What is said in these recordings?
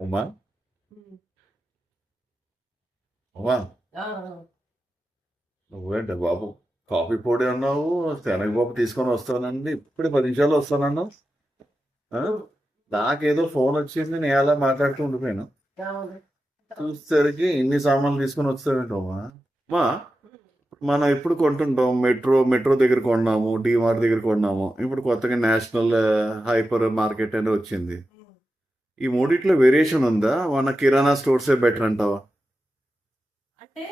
ఉమా ఉమా నువ్వేంటి బాబు కాఫీ పొడి అన్నావు శనగబాబు తీసుకొని వస్తానండి ఇప్పుడు పది నిమిషాలు వస్తానన్నావు ఆ? నాకేదో ఫోన్ వచ్చింది నేను అలా మాట్లాడుతూ ఉండిపోయాను చూసేసరికి ఇన్ని సామాన్లు తీసుకొని వస్తావేంటమ్మా మా మనం ఎప్పుడు కొంటుంటాం. మెట్రో మెట్రో దగ్గర కొన్నాము డిమార్ట్ దగ్గర కొన్నాము. ఇప్పుడు కొత్తగా నేషనల్ హైపర్ మార్కెట్ అని వచ్చింది. ఈ మూడిట్లో వేరియేషన్ ఉందా? మన కిరాణా స్టోర్సే బెటర్ అంటావా? అంటే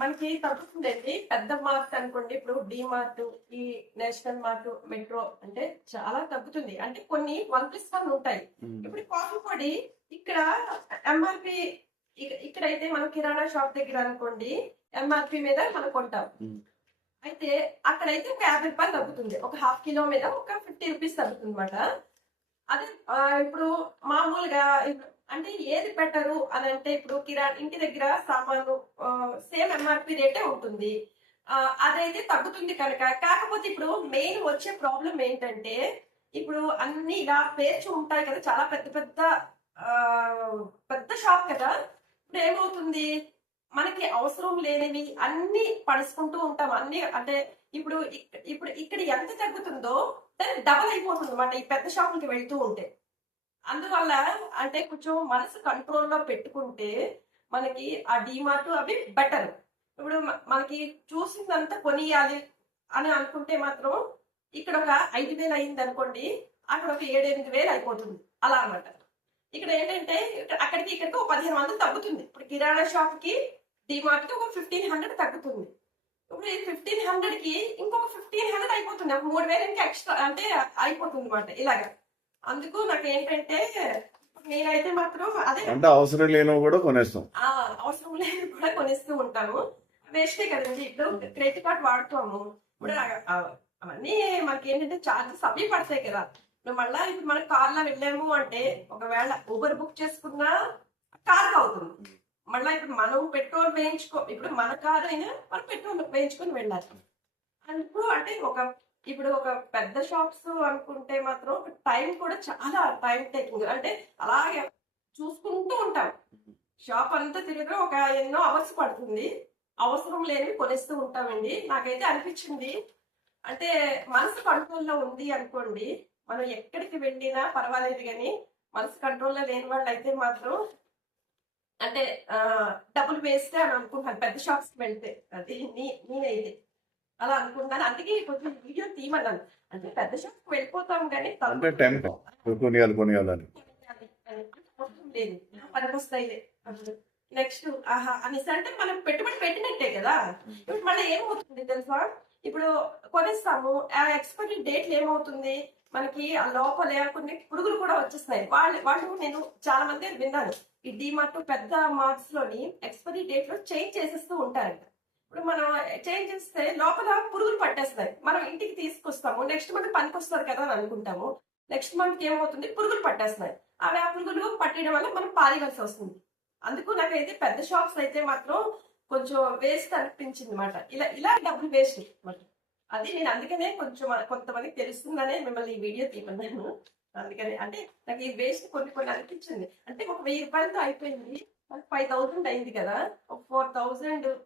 మనకి తగ్గుతుందండి పెద్ద మార్ట్ అనుకోండి. ఇప్పుడు డి మార్ట్ ఈ నేషనల్ మార్ట్ మెట్రో అంటే చాలా తగ్గుతుంది. అంటే కొన్ని వన్ ప్లస్ వన్ ఉంటాయి ఇప్పుడు కాఫీ పొడి ఇక్కడ ఎంఆర్పి ఇక్కడైతే మనం కిరాణా షాప్ దగ్గర అనుకోండి ఎంఆర్పి మీద మనం కొంటాం. అయితే అక్కడైతే ఒక యాభై రూపాయలు తగ్గుతుంది. ఒక హాఫ్ కిలో మీద ఒక ఫిఫ్టీ రూపీస్ తగ్గుతుంది అనమాట అదే ఇప్పుడు మామూలుగా అంటే ఏది పెట్టరు అని అంటే ఇప్పుడు కిరా ఇంటి దగ్గర సామాను సేమ్ ఎంఆర్పి రేటే ఉంటుంది. అదైతే తగ్గుతుంది కనుక కాకపోతే ఇప్పుడు మెయిన్ వచ్చే ప్రాబ్లం ఏంటంటే ఇప్పుడు అన్ని ఇలా పేర్చి ఉంటాయి కదా చాలా పెద్ద పెద్ద పెద్ద షాప్ కదా ఇప్పుడు ఏమవుతుంది? మనకి అవసరం లేనివి అన్ని పడుచుకుంటూ ఉంటాం. అన్ని అంటే ఇప్పుడు ఇప్పుడు ఇక్కడ ఎంత తగ్గుతుందో దానికి డబల్ అయిపోతుంది అనమాట ఈ పెద్ద షాపులకి వెళ్తూ ఉంటే. అందువల్ల అంటే కొంచెం మనసు కంట్రోల్లో పెట్టుకుంటే మనకి ఆ డిమార్ట్ అవి బెటర్ ఇప్పుడు మనకి చూసిందంతా కొనియాలి అని అనుకుంటే మాత్రం ఇక్కడ ఒక ఐదు వేలు అయింది అనుకోండి అక్కడ ఒక ఏడెనిమిది వేలు అయిపోతుంది. అలా అన్నమాట. ఇక్కడ ఏంటంటే అక్కడికి ఇక్కడికి ఒక పదిహేను వందలు తగ్గుతుంది. ఇప్పుడు కిరాణా షాప్కి డీమార్ట్కి ఒక ఫిఫ్టీన్ హండ్రెడ్ తగ్గుతుంది. ఇప్పుడు ఈ ఫిఫ్టీన్ హండ్రెడ్కి ఇంకొక ఫిఫ్టీన్ హండ్రెడ్ అయిపోతుంది. ఒక మూడు వేలు ఇంకా ఎక్స్ట్రా అంటే అయిపోతుంది అనమాట ఇలాగా. అందుకు నాకు ఏంటంటే నేనైతే మాత్రం అదే అంటే అవసరం లేనివి కూడా కొనేస్తాం. ఆ అవసరం లేదు కూడా కొనిస్తూ ఉంటాను వేస్టే కదండి. ఇప్పుడు క్రెడిట్ కార్డ్ వాడుతాము. ఇప్పుడు అవన్నీ మనకి ఏంటంటే చార్జెస్ అవి పడతాయి కదా. మళ్ళా ఇప్పుడు మనం కార్లో వెళ్ళాము అంటే ఒకవేళ ఊబర్ బుక్ చేసుకున్నా కార్ అవుతుంది. మళ్ళీ ఇప్పుడు మనం పెట్రోల్ వేయించుకో ఇప్పుడు మన కారు అయినా మనం పెట్రోల్ వేయించుకొని వెళ్ళాలి. అందుకు అంటే ఒక ఇప్పుడు ఒక పెద్ద షాప్స్ అనుకుంటే మాత్రం టైం కూడా చాలా టైం టేకింగ్. అంటే అలాగే చూసుకుంటూ ఉంటాం. షాప్ అంతా తిరగడం ఒక ఎన్నో అవర్స్ పడుతుంది. అవసరం లేనివి కొనిస్తూ ఉంటామండి. నాకైతే అనిపించింది. అంటే మనసు కంట్రోల్లో ఉంది అనుకోండి. మనం ఎక్కడికి వెళ్ళినా పర్వాలేదు కానీ మనసు కంట్రోల్లో లేని వాళ్ళు అయితే మాత్రం అంటే డబ్బులు వేస్ట్ అని అనుకుంటాను. పెద్ద షాప్స్కి వెళ్తే. అది నీ నేనైతే అలా అనుకుంటున్నాను అందుకే కొంచెం వీడియో తీయమన్నాను. అంటే పెద్ద షాప్కి వెళ్ళిపోతాం కానీ కొనియాలి లేదు. పనికొస్తాయి నెక్స్ట్ ఆహా అనేసి. అంటే మనం పెట్టుబడి పెట్టినట్టే కదా. ఇప్పుడు మళ్ళీ ఏమవుతుంది తెలుసా? ఇప్పుడు కొనేస్తాము. ఆ ఎక్స్పైరీ డేట్లు ఏమవుతుంది? మనకి ఆ లోపల కొన్ని పురుగులు కూడా వచ్చేస్తున్నాయి. వాళ్ళు వాళ్ళు నేను చాలా మంది విన్నాను. ఈ డిమార్ట్ పెద్ద మార్క్స్లోని ఎక్స్పైరీ డేట్లో చేంజ్ చేసేస్తూ ఉంటారంట. ఇప్పుడు మనం చేంజ్ చేస్తే లోపల పురుగులు పట్టేస్తాయి మనం ఇంటికి తీసుకొస్తాము. నెక్స్ట్ మంత్ పనికి వస్తారు కదా అని అనుకుంటాము. నెక్స్ట్ మంత్ ఏమవుతుంది? పురుగులు పట్టేస్తున్నాయి. అవి ఆ పురుగులు పట్టడం వల్ల మనం పారేయవలసి వస్తుంది. అందుకు నాకైతే పెద్ద షాప్స్ అయితే మాత్రం కొంచెం వేస్ట్ అనిపించింది అనమాట ఇలా ఇలా డబ్బులు వేస్ట్ అనమాట అది నేను అందుకనే కొంచెం కొంతమందికి తెలుస్తుందనే మిమ్మల్ని ఈ వీడియో తీయమన్నాను. అందుకని అంటే నాకు ఈ వేస్ట్ కొన్ని కొన్ని అనిపించింది. అంటే ఒక వెయ్యి రూపాయలతో అయిపోయింది. ఫైవ్ థౌసండ్ అయింది కదా. ఒక ఫోర్ థౌసండ్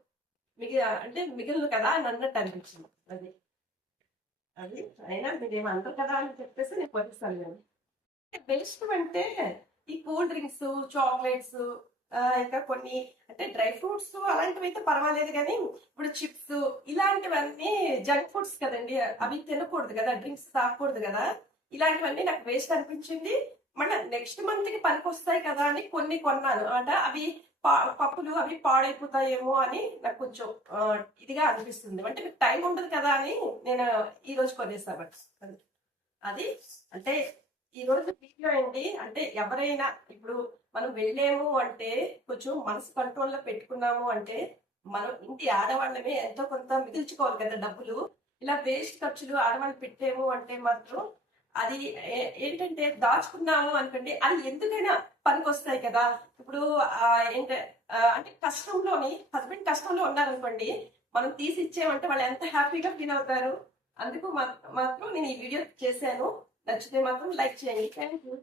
మిగి అంటే మిగిలిన కదా అని అన్నట్టు అనిపించింది. అది అది అయినా మీరేమో అంటారు కదా అని చెప్పేసి నేను పంపిస్తాను నేను. బెస్ట్ అంటే ఈ కూల్ డ్రింక్స్ చాక్లెట్స్ ఇంకా కొన్ని అంటే డ్రై ఫ్రూట్స్ అలాంటివి అయితే పర్వాలేదు కానీ ఇప్పుడు చిప్స్ ఇలాంటివన్నీ జంక్ ఫుడ్స్ కదండి అవి తినకూడదు కదా డ్రింక్స్ తాగకూడదు కదా. ఇలాంటివన్నీ నాకు వేస్ట్ అనిపించింది. మన నెక్స్ట్ మంత్కి పనికి వస్తాయి కదా అని కొన్ని కొన్నాను. అంటే అవి పా- పప్పులు అవి పాడైపోతాయేమో అని నాకు కొంచెం ఇదిగా అనిపిస్తుంది. అంటే మీకు టైం ఉండదు కదా అని నేను ఈ రోజు కొనేస్తాను అది అంటే ఈ రోజు వీడియో అండి అంటే ఎవరైనా ఇప్పుడు మనం వెళ్ళాము అంటే కొంచెం మనసు కంట్రోల్లో పెట్టుకున్నాము అంటే మనం ఇంటి ఆడవాళ్ళమే ఎంతో కొంత మిగిల్చుకోవాలి కదా డబ్బులు. ఇలా వేస్ట్ ఖర్చులు ఆడవాళ్ళు పెట్టాము అంటే మాత్రం అది ఏంటంటే దాచుకున్నాము అనుకోండి అది ఎందుకైనా పనికి వస్తాయి కదా. ఇప్పుడు ఏంట అంటే కష్టంలోని హస్బెండ్ కష్టంలో ఉన్నారనుకోండి మనం తీసి ఇచ్చామంటే వాళ్ళు ఎంత హ్యాపీగా ఫీల్ అవుతారు? అందుకు మాత్రం నేను ఈ వీడియో చేశాను. నచ్చితే మాత్రం లైక్ చేయండి. Thank you